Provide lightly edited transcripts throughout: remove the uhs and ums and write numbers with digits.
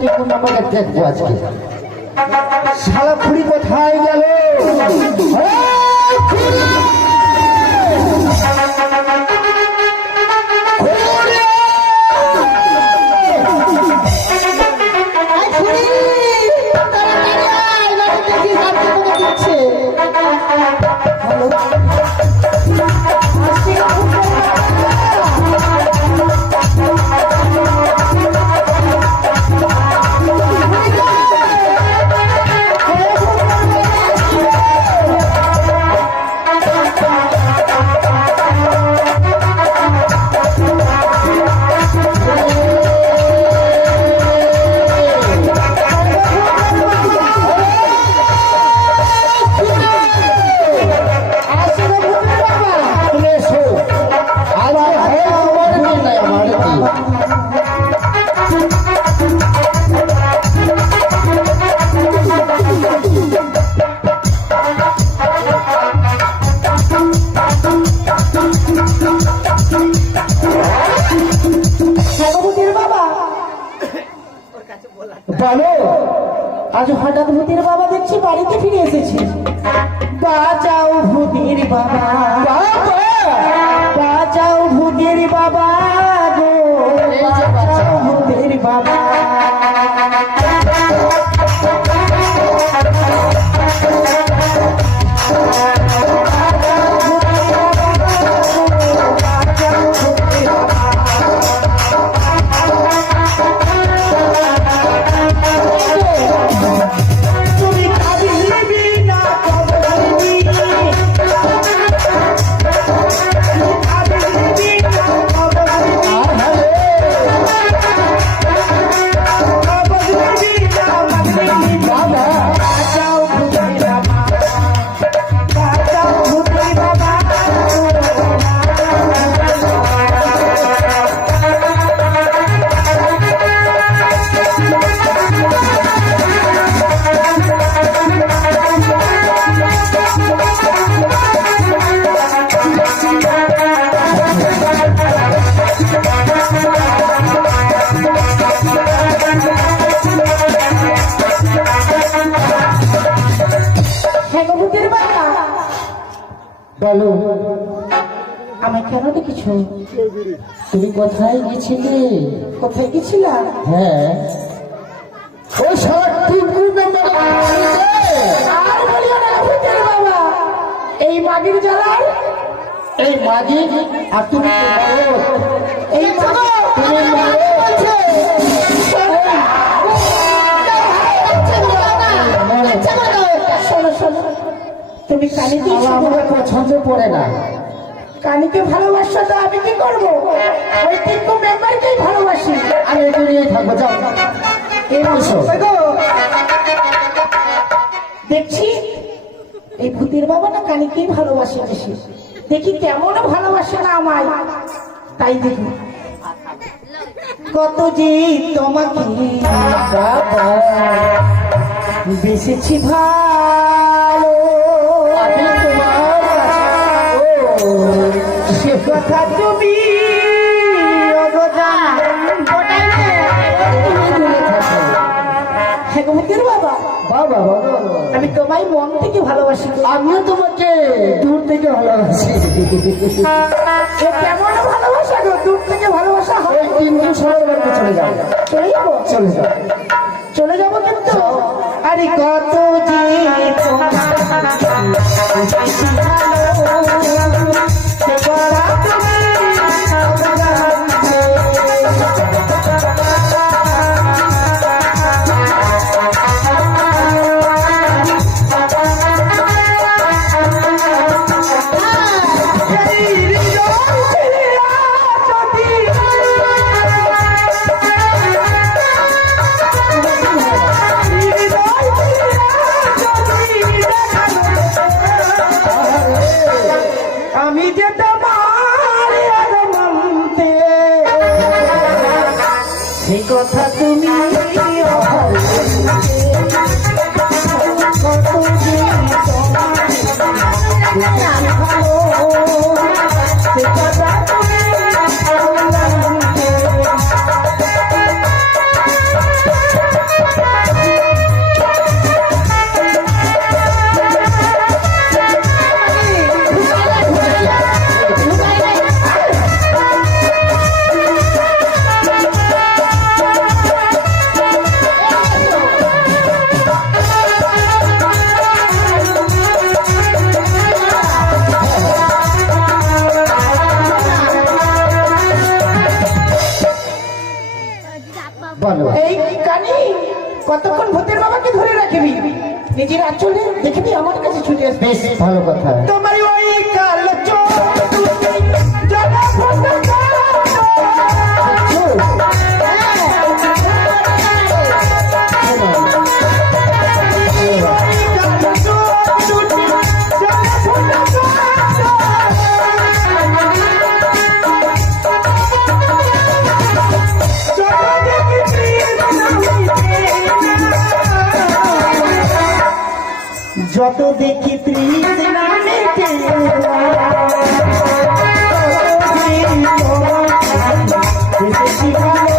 দেখবো আজকে শালা খুড়ি কোথায় গেল? আজ হঠাৎ ভূতের বাবা দেখছি বাড়িতে ফিরে এসেছি। বাঁচাও ভূতের বাবা, বাঁচাও ভূতের বাবা গো, বাঁচাও ভূতের বাবা। বলো আমায় কেন দেখেছ? তুমি কোথায় গেছিলে? কোথায় গেছিলা? হ্যাঁ ও বাবা, এই মাগির জ্বালার, এই মাগি আর তুমি এই শোনো শোনো, তুমি কানিতে আমার পছন্দ পড়ে না। কানিকে ভালোবাসা তো আমি কি করবো? ওই তিনটু মেম্বারকেই ভালোবাসি। আমি এটা নিয়ে থাকবো, যাও। দেখছি এই ভূতের বাবা না কানিকেই ভালোবাসে বেশি। দেখি কেমন ভালোবাসে না আমায়, তাই দেখি কত যে তোমাকে বেসেছি ভালো, আমি তোমার সে কথা তুমি ভূতের বাবা। বাবা আমি তোমায় মন থেকে ভালোবাসি। আমিও তোমাকে দূর থেকে ভালোবাসি। কেমন ভালোবাসা গো? দূর থেকে ভালোবাসা হয়? 3 দিন সময় লাগবে, চলে যাও। চলে যাবো, চলে যাও, চলে যাবো কিন্তু। আরে কত যে কানি কতক্ষণ ভূতের বাবাকে ধরে রাখবি নিজের আঁচলে দেখবি আমার কাছে ছুটে আসবে। বেশ ভালো কথা। তোমার ওই কালো চোখ দুটি জ্বলা ফুটো কালো। যত দেখি তৃষ্ণা মেটে বেশি ভালো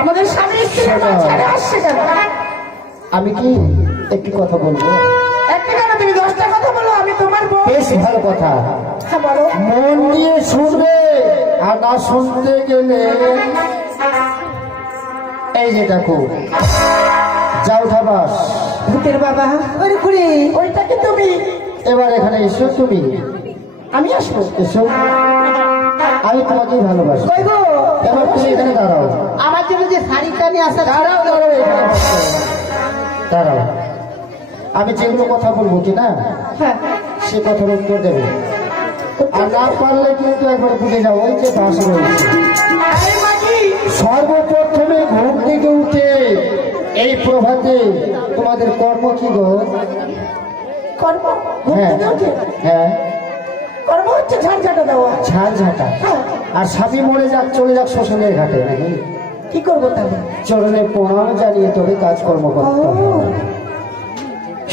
আমাদের স্বামী আসছে কেন? আমি কি একটি কথা বলবো? একটা কেন তুমি 10টা কথা বলো, আমি তোমার বউ। বেশ ভালো কথা, বলো। মন দিয়ে শুনবে, আর না শুনতে গেলে এই যে দেখো যাও ঠাবাস। ভূতের বাবা ওরে ঘুরে ওইটাকে তুমি এবার এখানে এসো। তুমি আমি আসবো? এসো, আমি তোমাকেই ভালোবাসি। কই গো? এবার তুমি এখানে দাঁড়াও। আমার জন্য যে শাড়িটা নিয়ে আসা। দাঁড়াও দাঁড়াও এখানে বসো। দাঁড়াও, আমি যেগুলো কথা বলবো কি না হ্যাঁ সে কথার উত্তর দেবে, আর না পারলে কিন্তু একবার বুঝে যাও ওই যে বাস রয়েছে। সর্বপ্রথমে ঘুম থেকে উঠে এই প্রভাতে তোমাদের কর্ম কি গো? কর্ম? হ্যাঁ হ্যাঁ, কর্ম হচ্ছে ঝাড়ঝাটা দেওয়া। ঝাড়ঝাটা। আর স্বামী মরে যাক, চলে যাক শ্বশুরের ঘাটে, নাকি কি করবো তাহলে? চরণে প্রণাম জানিয়ে তবে কাজকর্ম করতে হবে।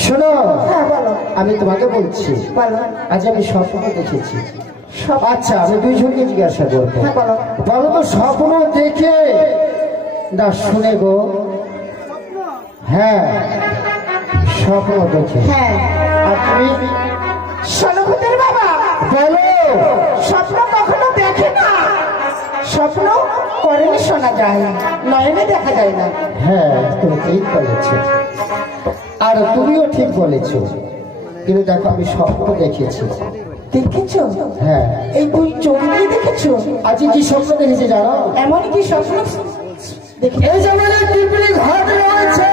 শোনো, হ্যাঁ বলো। আমি তোমাকে বলছি, বলো। আজ আমি স্বপ্ন দেখেছি। স্বপ্ন? আচ্ছা, আমি দুইজনকে জিজ্ঞাসা করবো। হ্যাঁ বলো। বলো তো, স্বপ্ন দেখে না শুনে গো? হ্যাঁ, স্বপ্ন দেখে। হ্যাঁ। আর তুমি? শোনো ভূতের বাবা, বলো। স্বপ্ন কখনো দেখে না, স্বপ্ন করেনি শোনা যায় না, নয়নে দেখা যায় না। হ্যাঁ, তুমি ঠিক বলেছ, আর তুমিও ঠিক বলেছ, কিন্তু দেখো আমি স্বপ্ন দেখেছি। দেখেছো? হ্যাঁ। এই দুই চোখ দিয়ে দেখেছো? আজকে কি স্বপ্ন দেখেছি জানো? এমন কি স্বপ্ন দেখে? এই যেমন পিঁপড়ি ঘাট রয়েছে,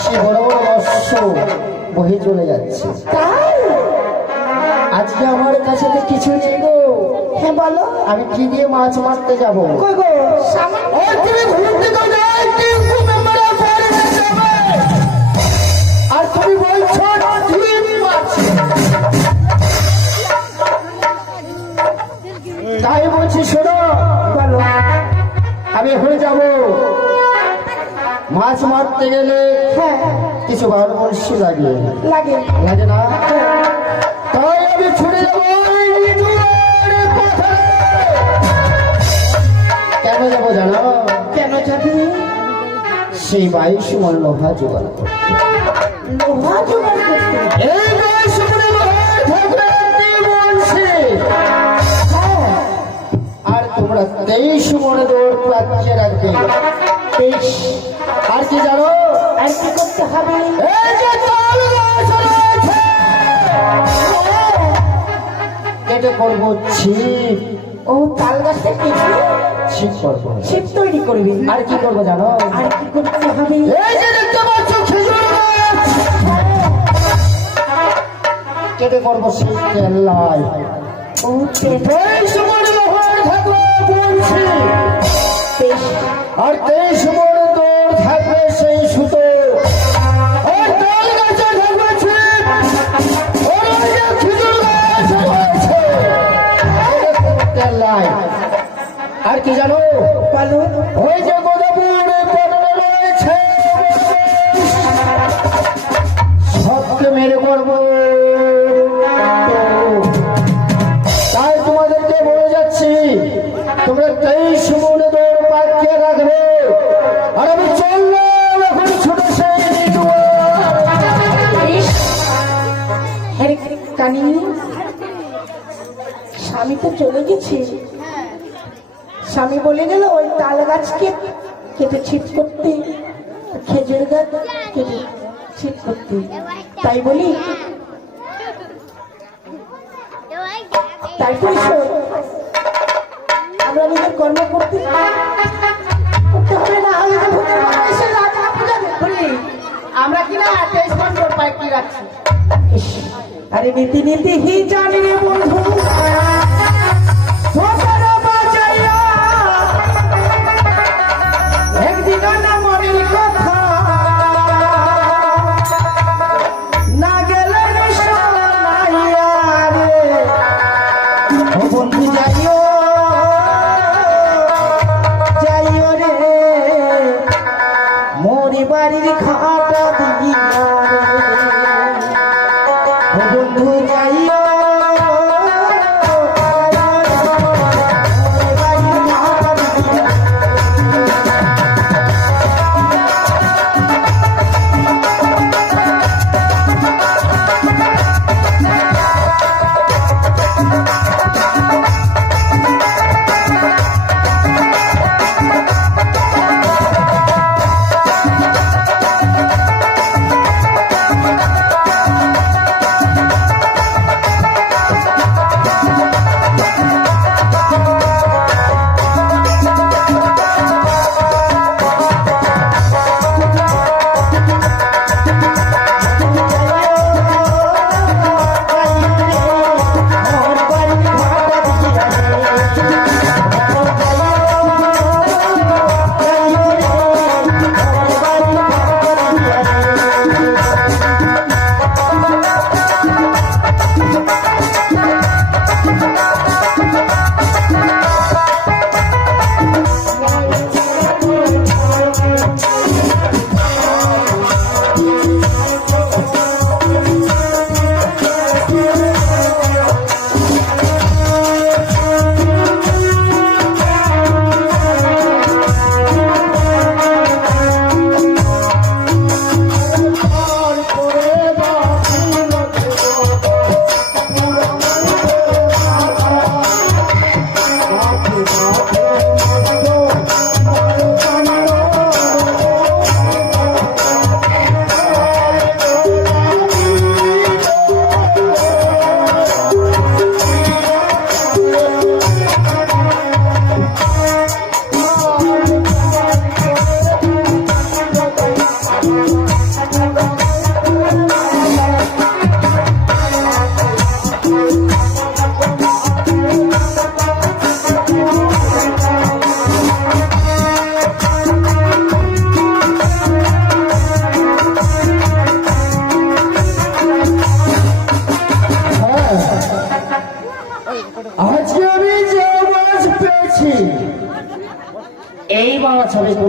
সে বড় বড় মৎস্য বহে চলে যাচ্ছে। তাই? আজকে আমার কাছে তো কিছু নেই গো। হ্যাঁ বলো। আমি কি দিয়ে মাছ মারতে যাবো? কই গো? সামান্য তুমি ঘুরতে তো যাই, কিন্তু মেম্বারে পড়ে যাবে। আর তুমি বলছো মাছ, তাই বলছি। শোনো, বলো। আমি হয়ে যাবো মাছ মারতে গেলে হ্যাঁ কিছু ভালো বড়শি লাগে লাগে লাগে না? তাই আমি ছুটে যাবো ওই নিটুয়ার পাথরে। কেন যাবো জানো? কেন যাবি? সেই 22 মণ লোহা জোগাড় করতে। লোহা জোগাড় করতে? এই 22 মণ লোহার থাকবে একটি বড়শি। হ্যাঁ আর তোমরা 23 মণ দৌড় প্রাচ্যে রাখবে। 23। আর কি জানো? আর কি করতে হবে? এই যে তাল গাছ রয়েছে, কেটে করবো ছিপ। ও তাল গাছটা কেটে ছিপ করবো। ছিপ তৈরি করবি। আর কি করবো জানো? আর কি করতে হবে? এই যে দেখতে পাচ্ছ খেজুর গাছ, কেটে করবো সেই তেলাই। ও তেল। 23 মণ লোহার থাকবে বড়শি, বেশ আর 23 মণ দৌড় থাকবে সেই সুতো। আর তাল গাছে থাকবে ছিপ। আর ওই যে খেজুর গাছ রয়েছে, তেলাই। আর কি জানো? বলো। ওই যে গোদাপুরে পটল রয়েছে, সবকে মেরে করবো। তাই তোমাদেরকে বলে যাচ্ছি, তোমরা 23 মণ দৌড় পাকিয়ে রাখবে। আর আমি চললাম এখন ছোট সেই নিটুয়ার। বেশ। আরে কানি, স্বামী তো চলে গেছে। স্বামী বলে গেল ওই তাল গাছকে কেটে ছিপ করতে, খেজুর গাছ কেটে ছিপ করতে। তাই বলি, তাই তো ঈশ্বর, আমরা নিজের কর্ম করতে করতে হবে না। হলে তো ভূতের বাবা এসে রাজা বুঝাবে। বলি, আমরা কিনা 23 মণ দৌড় পাইকি রাখছি। ইস, আরে নীতি নীতি হি জানি রে বন্ধু, ধোকাটা বাঁচাইয়া একদিন না মনের কথা, না গেলে শোনাইয়া রে। ও বন্ধু যাইও, যাইও রে মোরি বাড়ির খাটা দিয়া রে। ও বন্ধু যাইও, মোরি বাড়ির খাটা দিয়া।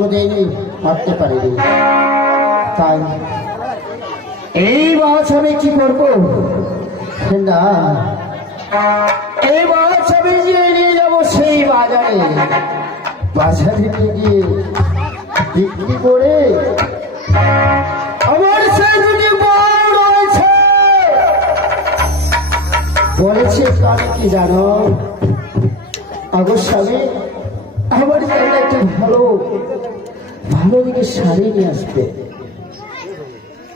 কোনোদিন মারতে পারিনি। তাই এই মাছ আমি কি করবো না, এই মাছ আমি নিয়ে যাবো সেই বাজারে, বাজারে গিয়ে বিক্রি করে আমার সেই দুটি বউ রয়েছে। বলেছে কারণ কি জানো, আগর স্বামী আমার জন্য একটা ভালো ভালো দিকে শাড়ি নিয়ে আসবে।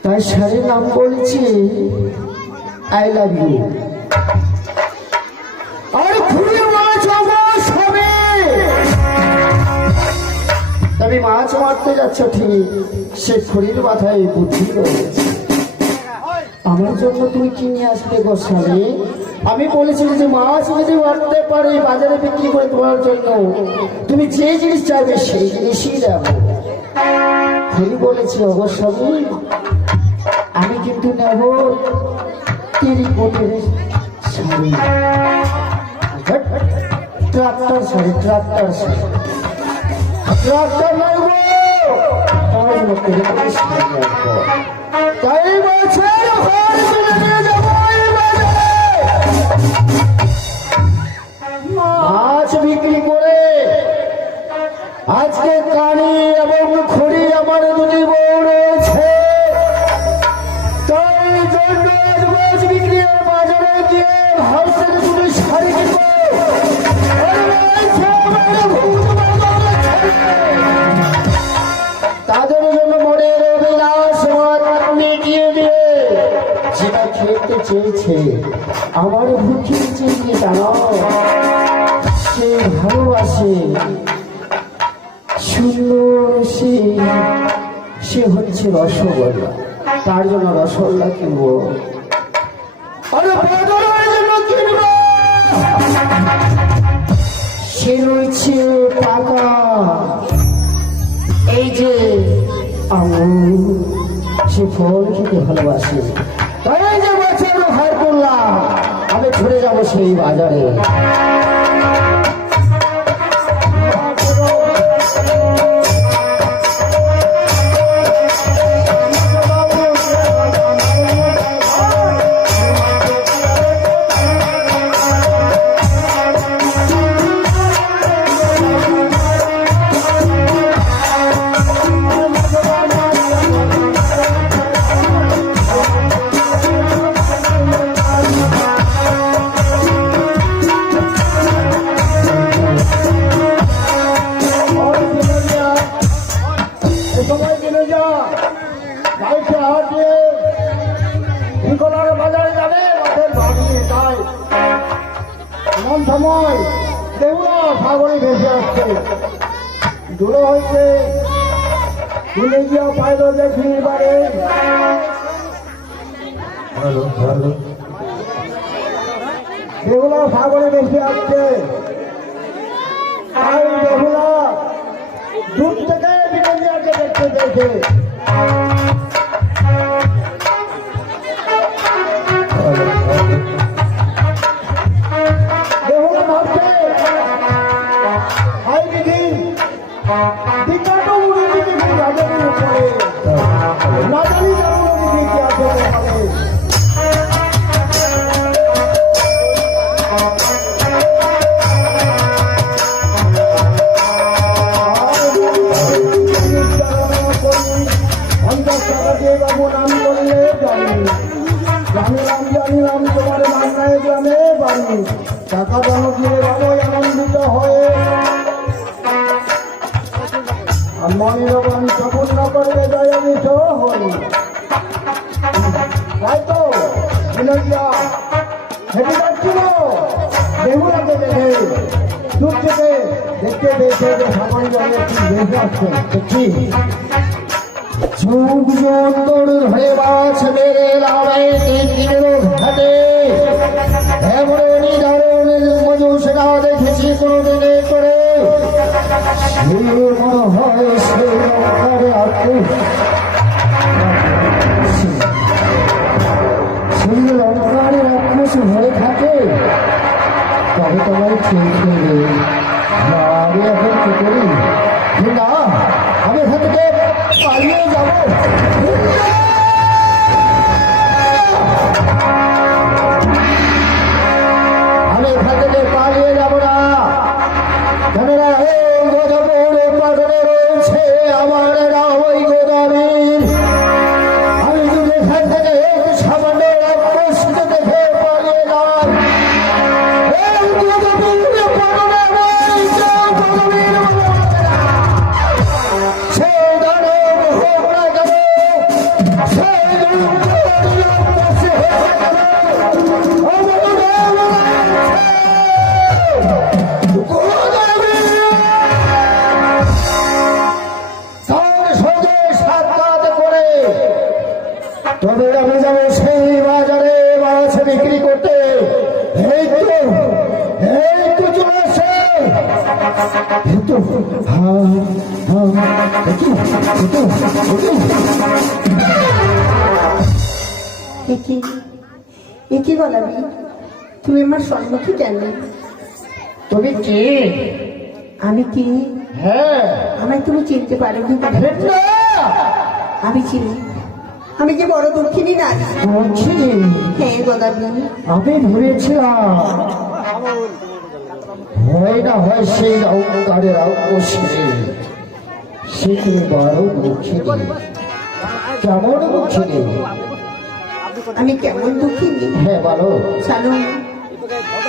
তাই শাড়ির নাম বলেছি আই লাভ ইউ। আর ঘুরে মাছ আগর স্বামী, তবে মাছ মারতে যাচ্ছ ঠিক, সে খড়ির মাথায় বুদ্ধি রয়েছে। আমার জন্য তুমি কি নিয়ে আসবে গো স্বামী? আমি বলেছিলাম যে মাছ যদি মারতে পারি বাজারে বিক্রি করে তোমার জন্য তুমি যে জিনিস চাইবে সেই জিনিসই দেবো। খড়ি বলেছি অগো স্বামী, আমি কিন্তু নেব টেরিকটের sari, tractor sari, tractor sari, tractor নেব তোমার জন্য টেরিকটের শাড়ি আসবো। তাই বছর ঘর তুলে নিয়ে যাবো এই বাজারে। মাছ বিক্রি করে আজকে কানি এবং খড়ি আমার দুটি বউ রয়েছে। তাই জন্য মাছ বিক্রি বাজারে গিয়ে ভারতের দুটি শাড়ি কিনবো। তাদের জন্য মনের অভিলাষ মিটিয়ে দিয়ে যেটা খেতে চেয়েছে আমার ভুখি চিনিয়ে জানো, সে ভালোবাসে সুন্দর, সে হচ্ছে রসগোল্লা। তার জন্য রসগোল্লা কিনবো, কিনবো। সে রয়েছে টাকা, এই যে আঙুর, সে ফল খেতে ভালোবাসে। তাই যে বছর হার করলাম আমি ঘুরে যাবো সেই বাজারে। বাজারে যাবে মাঠের ভাবি, তাই এমন সময় দেখলো সাগরে ভেসে আসছে। দূরে হইতে তুলে গিয়া পাইল দেখি বারে দেখলো সাগরে ভেসে আসছে। তাই দেখলো দূর থেকে বিরোধীকে দেখতে দেখে জানিলাম তোমার বাংলায় গ্রামে বাড়ি, টাকা দানো দিয়ে বাবু আনন্দিত হয়ে মনের বাণী সফল না করলে যায় আমি হই। তাই তো বিনয়িয়া হেঁটে যাচ্ছিল বেহুলাকে দেখে, দূর থেকে দেখতে দেখতে সামনে জলে ভেসে আসছে। কি যুগ যন্তর ধরে মাছ মেরে লাভে ঘাটে এমন নিদারুণ মজু সেটা দেখেছি কোনোদিনে করে। সে মনে হয় সে লঙ্কারে সেই লঙ্কারে রাক্ষস হয়ে থাকে, তবে তোমায় খেয়ে খেয়ে আমি এখন কি করি না তবে আমি যাবো সেই বাজারে মাছ বিক্রি করতে। এই তো চলে আসে। এই তো কি বলাবি? তুমি আমার সম্মুখে কেন? তুমি কে? আমি কি? হ্যাঁ, আমায় তুমি চিনতে পারো না? আমি চিনি। আমি যে বড় দুঃখিনী না। হ্যাঁ গদাবি, আমি ভেবেছিলাম হয় না হয় সেই অহংকারের অঙ্কুশে সে তুমি বড় দুঃখিনী। কেমন দুঃখিনী? আমি কেমন দুঃখিনী? হ্যাঁ বলো। জানো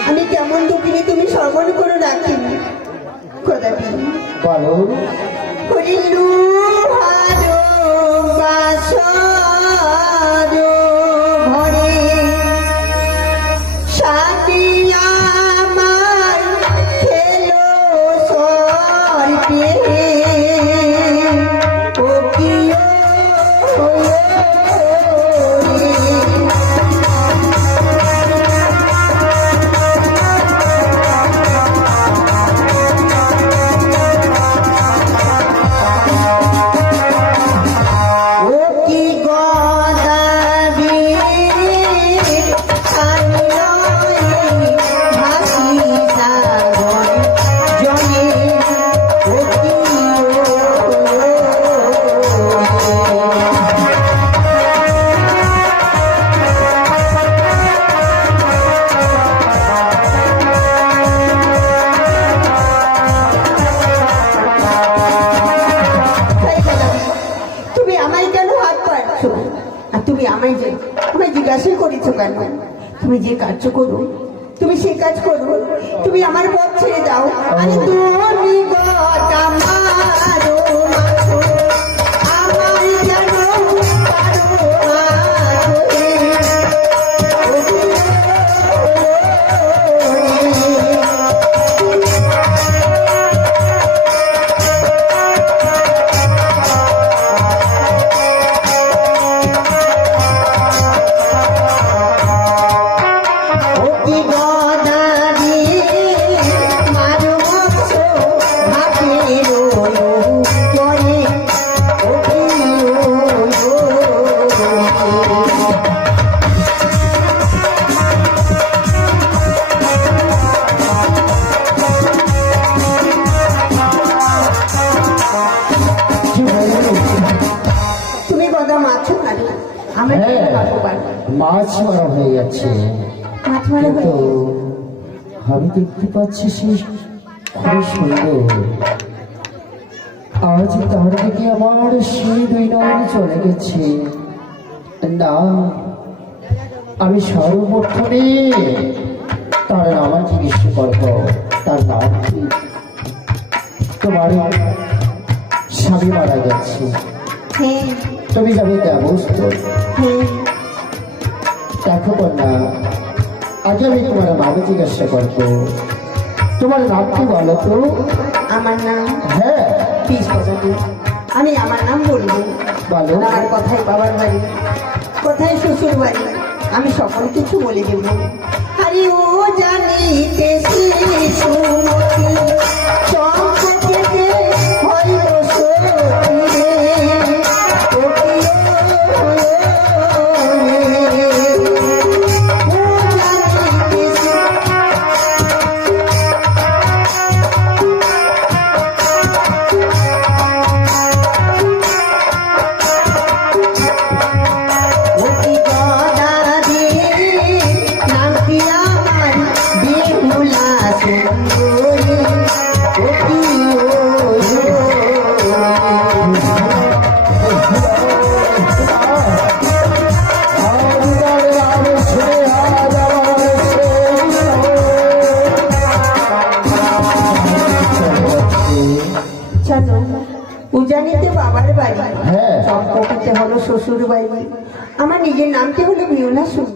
আমি কেমন দুঃখিনী তুমি শ্রবণ করে রাখিনি। গদাবি বলো। করিলু হারো বাসরো ঘরে সাদিয়া আমার খেলো সর্পে ও কিও তুমি যে কাজ করো তুমি সে কাজ করো। তুমি আমার পথ ছেড়ে দাও। আমি তুমি মাছ মারা হয়ে গেছে, কিন্তু আমি দেখতে পাচ্ছি সে খুবই সুন্দর। আজ তার দিকে আমার সেই দুই নয়ন চলে গেছে। না, আমি সর্বপ্রথমে তার নাম জিজ্ঞেস করবো। তার নাম কি? তোমার স্বামী মারা গেছে, তুমি যাবে ব্যবস্থ। দেখো কন্যা, আগে আমি তোমার নাম জিজ্ঞাসা করবো। তোমার নাম কি বলো তো? আমার নাম? হ্যাঁ, আমি আমার নাম বলবো। বলো। আমার কোথায় বাবার বাড়ি, কোথায় শ্বশুর বাড়ি, আমি সকল কিছু বলে দেব। আরে ও জানিতে সুমতি চম্পকে হয় উজানিতে বাবার বাড়ি, চম্পকতে হলো শ্বশুর বাড়ি, আমার নিজের নামটি হলো বিউলা।